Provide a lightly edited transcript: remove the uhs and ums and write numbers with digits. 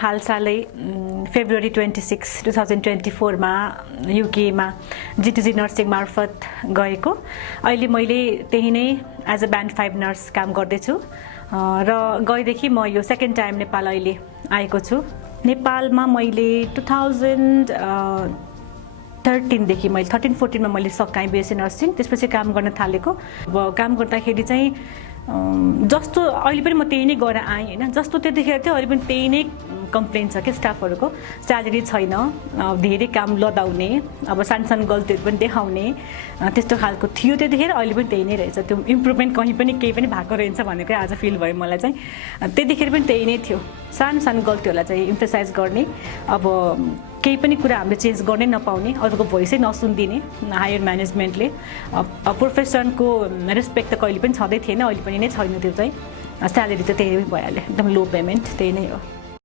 हालसालै फेब्रुअरी 26 2024 मा युकेमा GTG nursing मार्फत गएको। अहिले मैले त्यही नै एज अ ब्यान्ड 5 नर्स काम गर्दैछु र गएदेखि म यो सेकेन्ड टाइम नेपाल अहिले आएको छु। नेपालमा मैले 2013 देखि मैले 13-14 मा मैले सकाएँ बिएससी नर्सिङ, त्यसपछि काम गर्न थालेको। अब काम गर्दाखेरि चाहिँ जस्तो अहिले पनि म त्यही नै गरेर आएँ हैन, जस्तो त्यतिखेर थियो अहिले पनि त्यही नै कम्प्लेन छ कि स्टाफहरुको स्यालेरी छैन, धेरै काम लदाउने, अब सानसानो गल्तीहरु पनि देखाउने, त्यस्तो खालको थियो त्यतिखेर। अहिले पनि त्यही नै रहेछ, त्यो इम्प्रुभमेन्ट कहीं पनि केही पनि भएको रहेछ भनेको आज फिल भयो मलाई चाहिँ। त्यतिखेर पनि त्यही नै थियो, सानो गल्तीहरुलाई चाहिँ एम्फसाइज गर्ने, अब केही पनि कुरा हामीले चेन्ज गर्नै नपाउने, अरूको भोइसै नसुनिदिने हायर म्यानेजमेन्टले। प्रोफेसनको रेस्पेक्ट त कहिले पनि छँदै थिएन, अहिले पनि नै छैन त्यो चाहिँ। स्यालेरी त त्यही भइहाल्यो, एकदम लो पेमेन्ट, त्यही नै हो।